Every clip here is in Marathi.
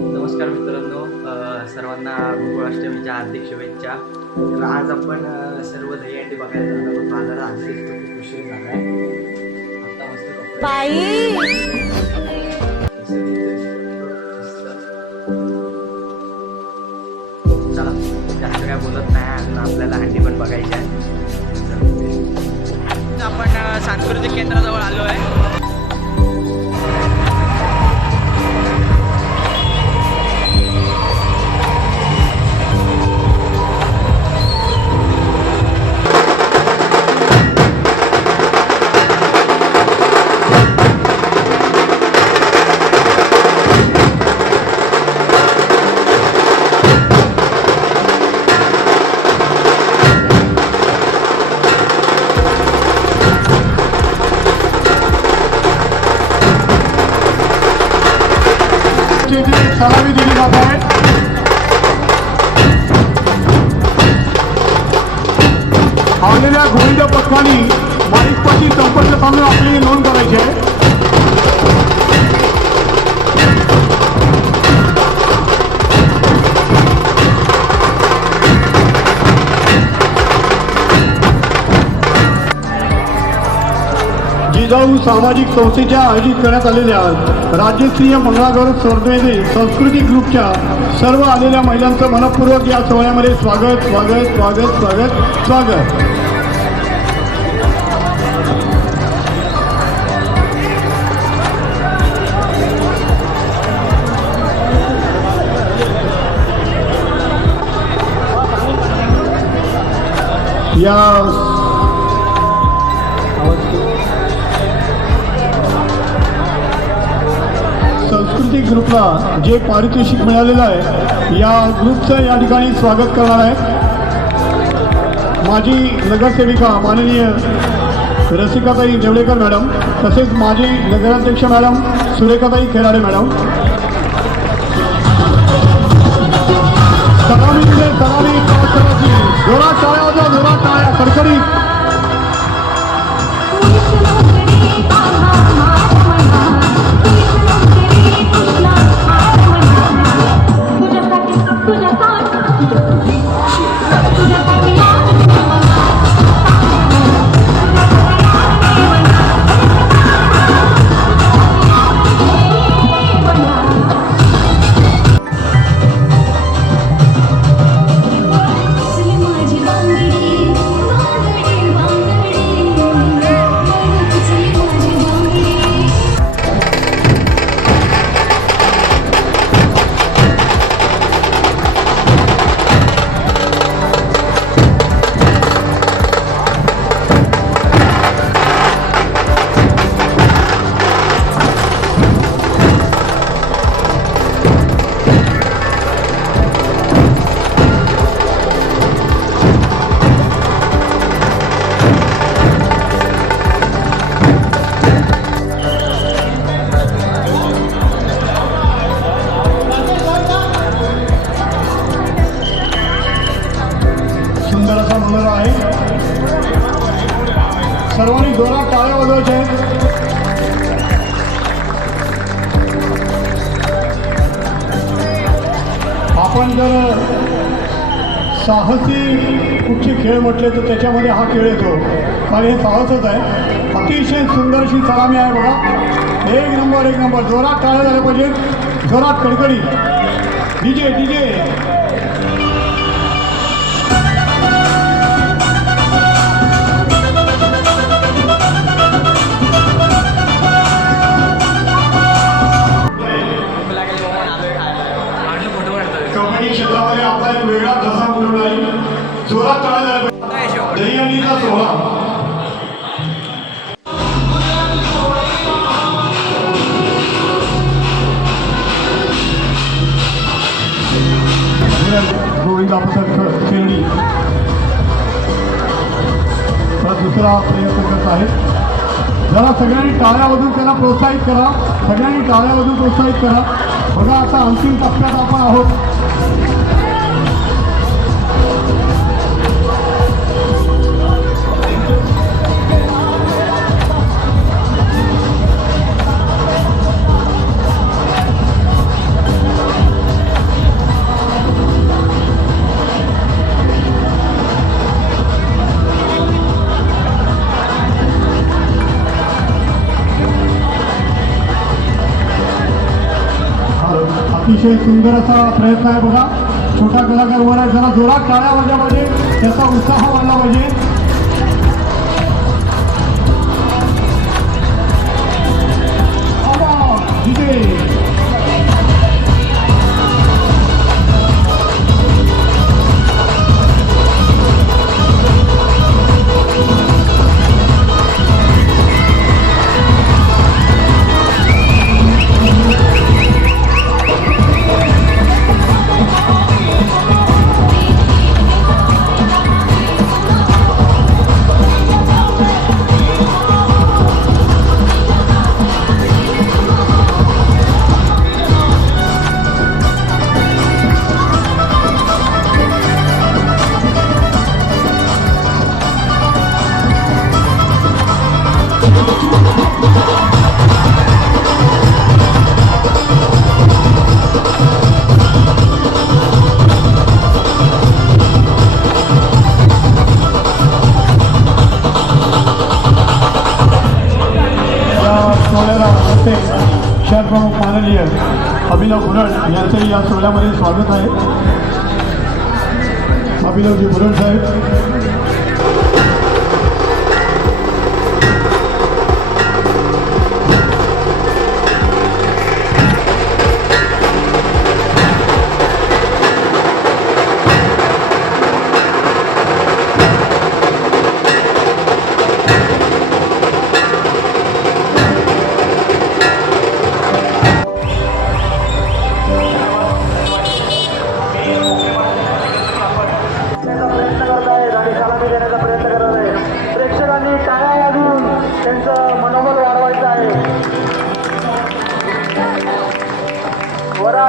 नमस्कार मित्रांनो. सर्वांना गोकुळाष्टमीच्या हार्दिक शुभेच्छा. तर आज आपण सर्व दहीहंडी बघायला जाणार आहोत. बाजारात आणखी खूप उशीर झाला आहे. चला जास्त काय बोलत नाही. अजून आपल्याला हंडी पण बघायची आहे. आपण सांस्कृतिक केंद्राजवळ आलो आहे. सलामी दिली जात आहे. आलेल्या घोडीच्या पथकाने माणिकपाशी संपर्क साधून आपली नोंद करायची आहे. जिजाऊ सामाजिक संस्थेच्या आयोजित करण्यात आलेल्या राज्यस्तरीय मंगळागौर स्पर्धेने सांस्कृतिक ग्रुपच्या सर्व आलेल्या महिलांचं मनपूर्वक या सोहळ्यामध्ये स्वागत स्वागत स्वागत स्वागत स्वागत. या ग्रुपला जे पारितोषिक मिळालेलं आहे या ग्रुपचं या ठिकाणी स्वागत करणार आहे. माझी नगरसेविका माननीय रसिकाताई देवळेकर मॅडम तसेच माजी नगराध्यक्ष मॅडम सुरेखाताई खेराडे मॅडम. सलामी सलामी जोरा टाळ्या वाजवा टाळ्या कडकडीत साहसी कुठचे खेळ म्हटले तर त्याच्यामध्ये हा खेळ येतो. कारण हे साहसच आहे. अतिशय सुंदर अशी सलामी आहे बघा. एक नंबर एक नंबर. जोरात टाळ्या झाल्या पाहिजेत जोरात कडकडी डीजे डीजे. गावामध्ये आपला एक वेगळा ठसा उमटवला आहे जोरात टाळा दहीहंडीचा सोहळा. गोविंद आपसाहेब खेळणी. दुसरा प्रयत्न करत आहे. जरा सगळ्यांनी टाळ्यामधून त्याला प्रोत्साहित करा. सगळ्यांनी टाळ्यामधून प्रोत्साहित करा. बघा आता अंतिम टप्प्यात आपण आहोत. अतिशय सुंदर असा प्रयत्न आहे बघा. छोटा कलाकार वर आहे. जरा जोरात टाळ्या वाजल्या पाहिजे. त्याचा उत्साह वाढला पाहिजे.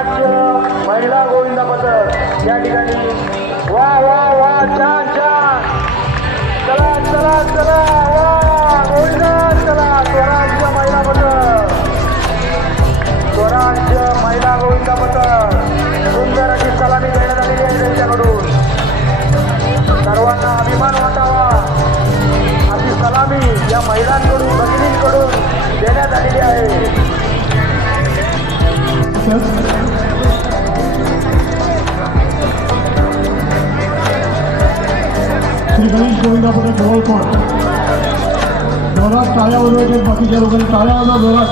राज्य महिला गोविंदा पथक या ठिकाणी वा वा वा छान छान. चला चला चला वा गोविंदा चला स्वराज्य महिला पथक स्वराज्य महिला गोविंदा पथक सुंदर अशी सलामी देण्यात आलेली आहे त्यांच्याकडून. सर्वांना अभिमान वाटावा. अशी सलामी या महिलांकडून गोविंदा पदक जवळकोट जोरात टाळ्या वाजवायचे बाकीच्या लोकांनी टाळ्या वाजवा जोरात.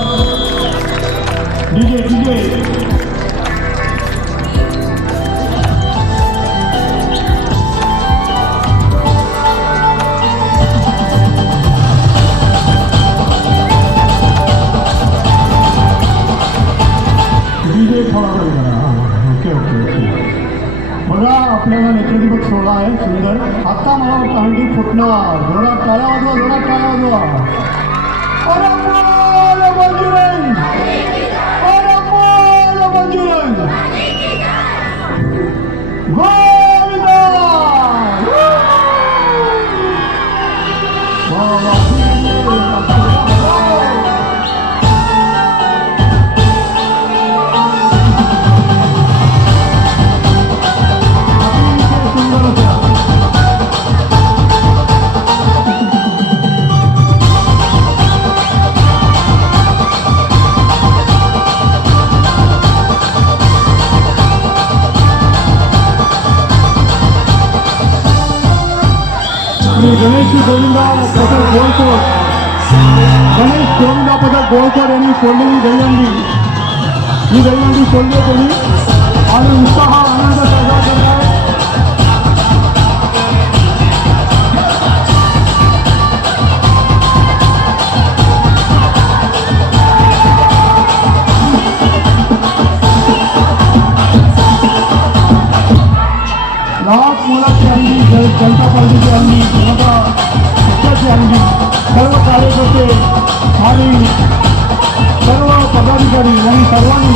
DJ DJ DJ. आता मला वाटतं हंडी फुटणार जोरात टाळ्या वाजवा जोरात श्री गणेश गोविंदा पदक गोळकोट गणेश गोविंदा पदक गोळकोट यांनी सोडलेली दहीहंडी ही दहीहंडी सोडली आहे त्यांनी आणि उत्साह मुलाची जन- जनता पार्टीची अंडी जनता पक्षाची अंडी सर्व कार्यकर्ते आणि सर्व पदाधिकारी यांनी सर्वांनी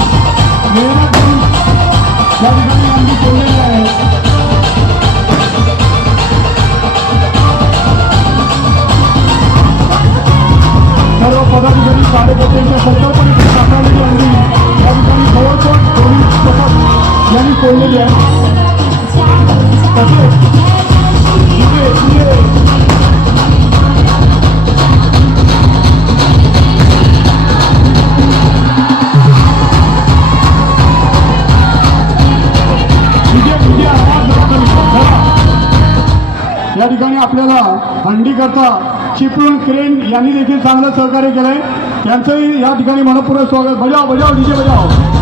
मेहनत करून या ठिकाणी सर्व पदाधिकारी कार्यकर्त्यांच्या संकल्पनेची साकारलेली अंडी या ठिकाणी जवळपास पोलीस यांनी कोरलेली या ठिकाणी आपल्याला हंडी करता चिपळूण क्रेन यांनी देखील चांगलं सहकार्य केलंय. त्यांचंही या ठिकाणी मनपूर्वक स्वागत. बजाव बजाव डीजे बजाव.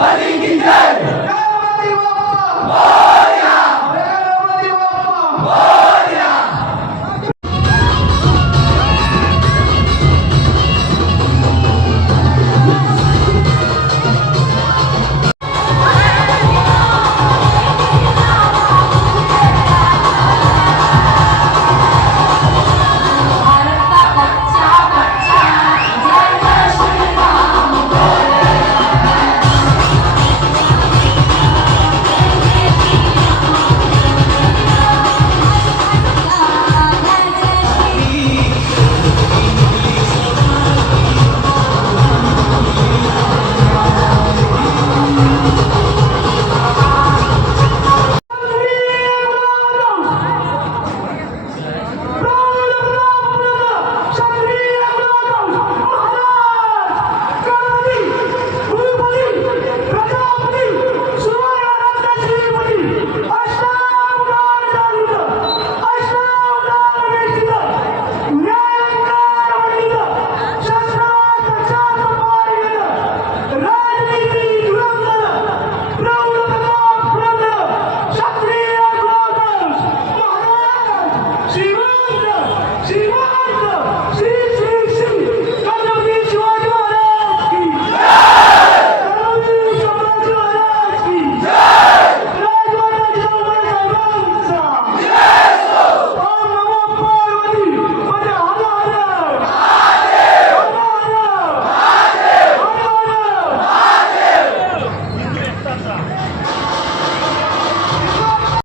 Paling kintar! Kalmati Baba!